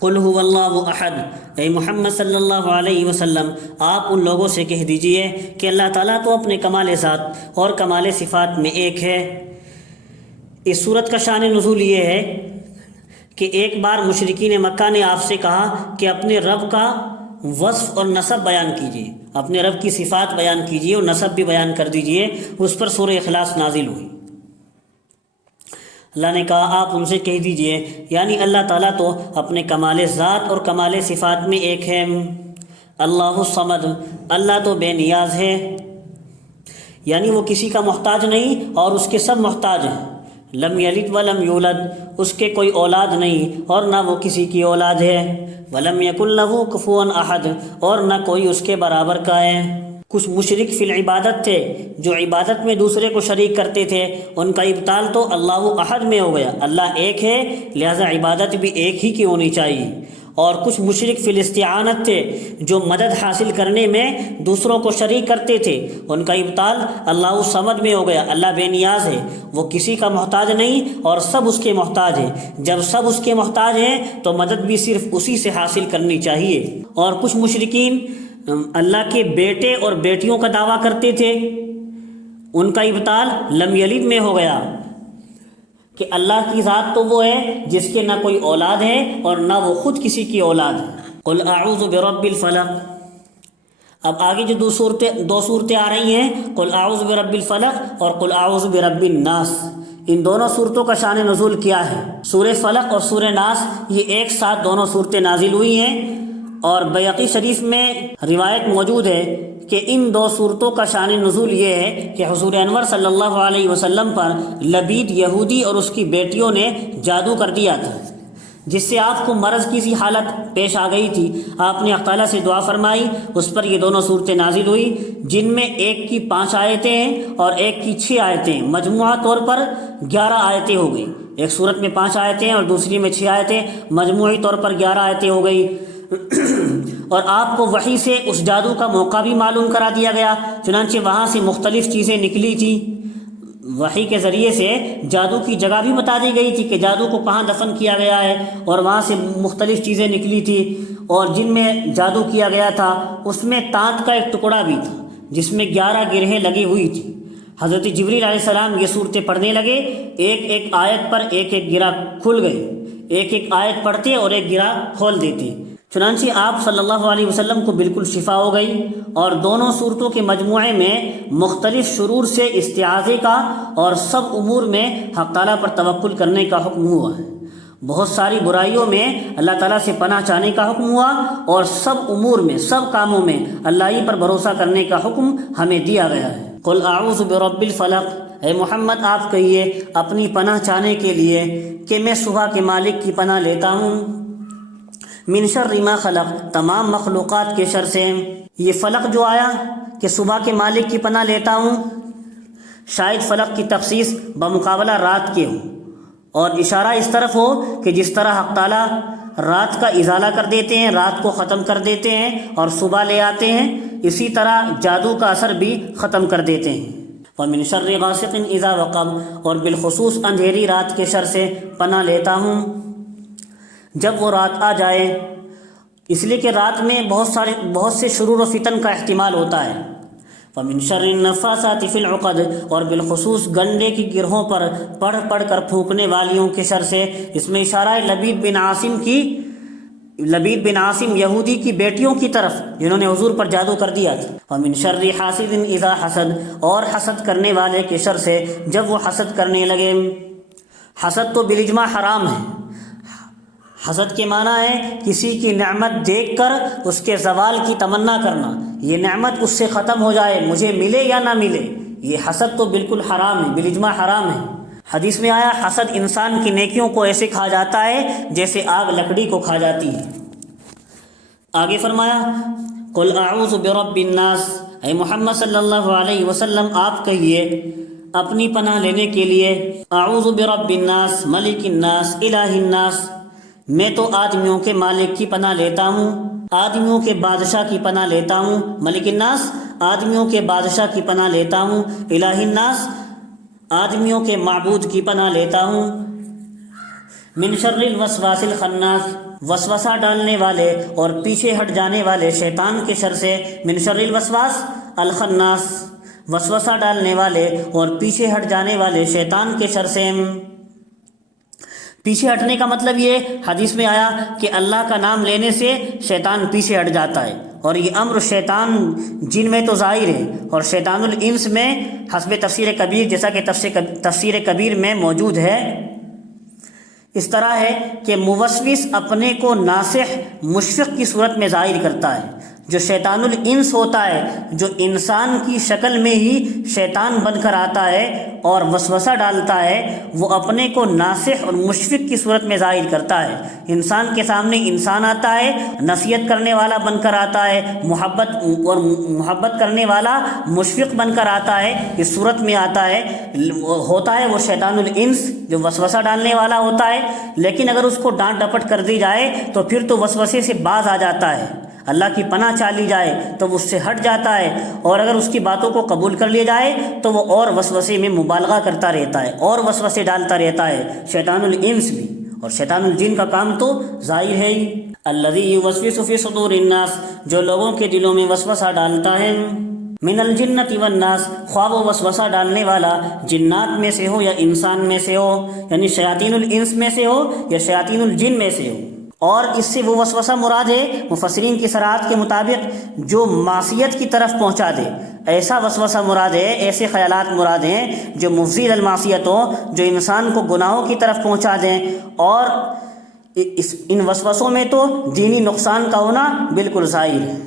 قل هو اللہ احد، اے محمد صلی اللہ علیہ وسلم آپ ان لوگوں سے کہہ دیجئے کہ اللہ تعالیٰ تو اپنے کمال ذات اور کمال صفات میں ایک ہے۔ اس صورت کا شان نزول یہ ہے کہ ایک بار مشرکین مکہ نے آپ سے کہا کہ اپنے رب کا وصف اور نسب بیان کیجیے، اپنے رب کی صفات بیان کیجیے اور نسب بھی بیان کر دیجیے۔ اس پر سورہ اخلاص نازل ہوئی۔ اللہ نے کہا آپ ان سے کہہ دیجئے، یعنی اللہ تعالیٰ تو اپنے کمال ذات اور کمال صفات میں ایک ہے۔ اللہ الصمد، اللہ تو بے نیاز ہے، یعنی وہ کسی کا محتاج نہیں اور اس کے سب محتاج ہیں۔ لم یلد ولم یولد، اس کے کوئی اولاد نہیں اور نہ وہ کسی کی اولاد ہے۔ ولم یکن لہ کفوا احد، اور نہ کوئی اس کے برابر کا ہے۔ کچھ مشرک فی العبادت تھے جو عبادت میں دوسرے کو شریک کرتے تھے، ان کا ابطال تو اللہ احد میں ہو گیا، اللہ ایک ہے لہذا عبادت بھی ایک ہی کی ہونی چاہیے۔ اور کچھ مشرک فی الاستعانت تھے جو مدد حاصل کرنے میں دوسروں کو شریک کرتے تھے، ان کا ابطال اللہ الصمد میں ہو گیا، اللہ بے نیاز ہے، وہ کسی کا محتاج نہیں اور سب اس کے محتاج ہیں۔ جب سب اس کے محتاج ہیں تو مدد بھی صرف اسی سے حاصل کرنی چاہیے۔ اور کچھ مشرکین اللہ کے بیٹے اور بیٹیوں کا دعویٰ کرتے تھے، ان کا ابطال لم یلد میں ہو گیا کہ اللہ کی ذات تو وہ ہے جس کے نہ کوئی اولاد ہے اور نہ وہ خود کسی کی اولاد ہے۔ قل اعوذ برب الفلق، اب آگے جو دو صورتیں آ رہی ہیں، قل اعوذ برب الفلق اور قل اعوذ برب الناس، ان دونوں صورتوں کا شان نزول کیا ہے؟ سورہ فلق اور سورہ ناس یہ ایک ساتھ دونوں صورتیں نازل ہوئی ہیں، اور بیہقی شریف میں روایت موجود ہے کہ ان دو صورتوں کا شان نزول یہ ہے کہ حضور انور صلی اللہ علیہ وسلم پر لبید یہودی اور اس کی بیٹیوں نے جادو کر دیا تھا، جس سے آپ کو مرض کی سی حالت پیش آ گئی تھی۔ آپ نے اللہ تعالیٰ سے دعا فرمائی، اس پر یہ دونوں صورتیں نازل ہوئی، جن میں ایک کی 5 آیتیں ہیں اور ایک کی 6 آیتیں، مجموعہ طور پر 11 آیتیں ہو گئی۔ ایک صورت میں 5 آیتیں اور دوسری میں 6 آیتیں، مجموعی طور پر 11 آیتیں ہو گئی۔ اور آپ کو وحی سے اس جادو کا موقع بھی معلوم کرا دیا گیا، چنانچہ وہاں سے مختلف چیزیں نکلی تھی۔ وحی کے ذریعے سے جادو کی جگہ بھی بتا دی گئی تھی کہ جادو کو کہاں دفن کیا گیا ہے، اور وہاں سے مختلف چیزیں نکلی تھی۔ اور جن میں جادو کیا گیا تھا اس میں تانت کا ایک ٹکڑا بھی تھا جس میں 11 گرہیں لگی ہوئی تھی۔ حضرت جبریل علیہ السلام یہ صورتیں پڑھنے لگے، ایک ایک آیت پر ایک ایک گرہ کھل گئی، ایک ایک آیت پڑھتے اور ایک گرہ کھول دیتے۔ چنانچہ آپ صلی اللہ علیہ وسلم کو بالکل شفا ہو گئی، اور دونوں صورتوں کے مجموعے میں مختلف شرور سے استعاذے کا اور سب امور میں حق تعالیٰ پر توکل کرنے کا حکم ہوا ہے۔ بہت ساری برائیوں میں اللہ تعالیٰ سے پناہ چاہنے کا حکم ہوا، اور سب امور میں، سب کاموں میں اللہ ہی پر بھروسہ کرنے کا حکم ہمیں دیا گیا ہے۔ قل اعوذ برب الفلق، اے محمد آپ کہیے اپنی پناہ چاہنے کے لیے کہ میں صبح کے مالک کی پناہ لیتا ہوں، من شر ما خلق، تمام مخلوقات کے شر سے۔ یہ فلق جو آیا کہ صبح کے مالک کی پناہ لیتا ہوں، شاید فلق کی تخصیص بمقابلہ رات کے ہو، اور اشارہ اس طرف ہو کہ جس طرح حق تعالیٰ رات کا ازالہ کر دیتے ہیں، رات کو ختم کر دیتے ہیں اور صبح لے آتے ہیں، اسی طرح جادو کا اثر بھی ختم کر دیتے ہیں۔ وَمِن شَرِّ غَاسِقٍ إِذَا وَقَبَ، اور بالخصوص اندھیری رات کے شر سے پناہ لیتا ہوں جب وہ رات آ جائے، اس لیے کہ رات میں بہت سے شرور و فتن کا احتمال ہوتا ہے۔ وَمِن شَرِّ النَّفَّاثَاتِ فِي الْعُقَدِ، اور بالخصوص گنڈے کی گرہوں پر پڑھ پڑھ کر پھونکنے والیوں کے شر سے۔ اس میں اشارہ ہے لبید بن عاصم یہودی کی بیٹیوں کی طرف جنہوں نے حضور پر جادو کر دیا تھا۔ وَمِن شَرِّ حَاسِدٍ إِذَا حَسَدَ، اور حسد کرنے والے کے شر سے جب وہ حسد کرنے لگے۔ حسد تو بالاجماع حرام ہے۔ حسد کے معنی ہے کسی کی نعمت دیکھ کر اس کے زوال کی تمنا کرنا، یہ نعمت اس سے ختم ہو جائے، مجھے ملے یا نہ ملے، یہ حسد تو بالکل حرام ہے، بالاجماع حرام ہے۔ حدیث میں آیا حسد انسان کی نیکیوں کو ایسے کھا جاتا ہے جیسے آگ لکڑی کو کھا جاتی ہے۔ آگے فرمایا قل اعوذ برب الناس، اے محمد صلی اللہ علیہ وسلم آپ کہیے اپنی پناہ لینے کے لیے، اعوذ برب الناس ملک الناس الہ الناس، میں تو آدمیوں کے مالک کی پناہ لیتا ہوں، آدمیوں کے بادشاہ کی پناہ لیتا ہوں، ملک الناس آدمیوں کے بادشاہ کی پناہ لیتا ہوں، الہ الناس آدمیوں کے معبود کی پناہ لیتا ہوں، من شر الوسواس الخناس، وسوسہ ڈالنے والے اور پیچھے ہٹ جانے والے شیطان کے شر سے. من شر الوسواس الخناس، وسوسہ ڈالنے والے اور پیچھے ہٹ جانے والے شیطان کے شر سے. پیچھے ہٹنے کا مطلب یہ حدیث میں آیا کہ اللہ کا نام لینے سے شیطان پیچھے ہٹ جاتا ہے، اور یہ امر شیطان جن میں تو ظاہر ہے اور شیطان الانس میں حسب تفسیر کبیر، جیسا کہ تفسیر کبیر میں موجود ہے. اس طرح ہے کہ موسوس اپنے کو ناصح مشفق کی صورت میں ظاہر کرتا ہے. جو شیطان الانس ہوتا ہے، جو انسان کی شکل میں ہی شیطان بن کر آتا ہے اور وسوسہ ڈالتا ہے، وہ اپنے کو ناصح اور مشفق کی صورت میں ظاہر کرتا ہے. انسان کے سامنے انسان آتا ہے، نصیحت کرنے والا بن کر آتا ہے، محبت کرنے والا مشفق بن کر آتا ہے. اس صورت میں آتا ہے، ہوتا ہے وہ شیطان الانس جو وسوسہ ڈالنے والا ہوتا ہے. لیکن اگر اس کو ڈانٹ ڈپٹ کر دی جائے تو پھر تو وسوسے سے باز آ جاتا ہے، اللہ کی پناہ چالی جائے تو وہ اس سے ہٹ جاتا ہے. اور اگر اس کی باتوں کو قبول کر لیا جائے تو وہ اور وسوسے میں مبالغہ کرتا رہتا ہے اور وسوسے ڈالتا رہتا ہے، شیطان الانس بھی. اور شیطان الجن کا کام تو ظاہر ہے ہی. الذی یوسوس فی صدور الناس، جو لوگوں کے دلوں میں وسوسہ ڈالتا ہے. من الجنۃ والناس، خواہ وہ وسوسہ ڈالنے والا جنات میں سے ہو یا انسان میں سے ہو، یعنی شیاطین الانس میں سے ہو یا شیاطین الجن میں سے ہو. اور اس سے وہ وسوسہ مراد ہے مفسرین کی صراحت کے مطابق جو معصیت کی طرف پہنچا دے. ایسا وسوسہ مراد ہے، ایسے خیالات مراد ہیں جو مفضی المعصیت ہوں، جو انسان کو گناہوں کی طرف پہنچا دیں. اور ان وسوسوں میں تو دینی نقصان کا ہونا بالکل ظاہر ہے.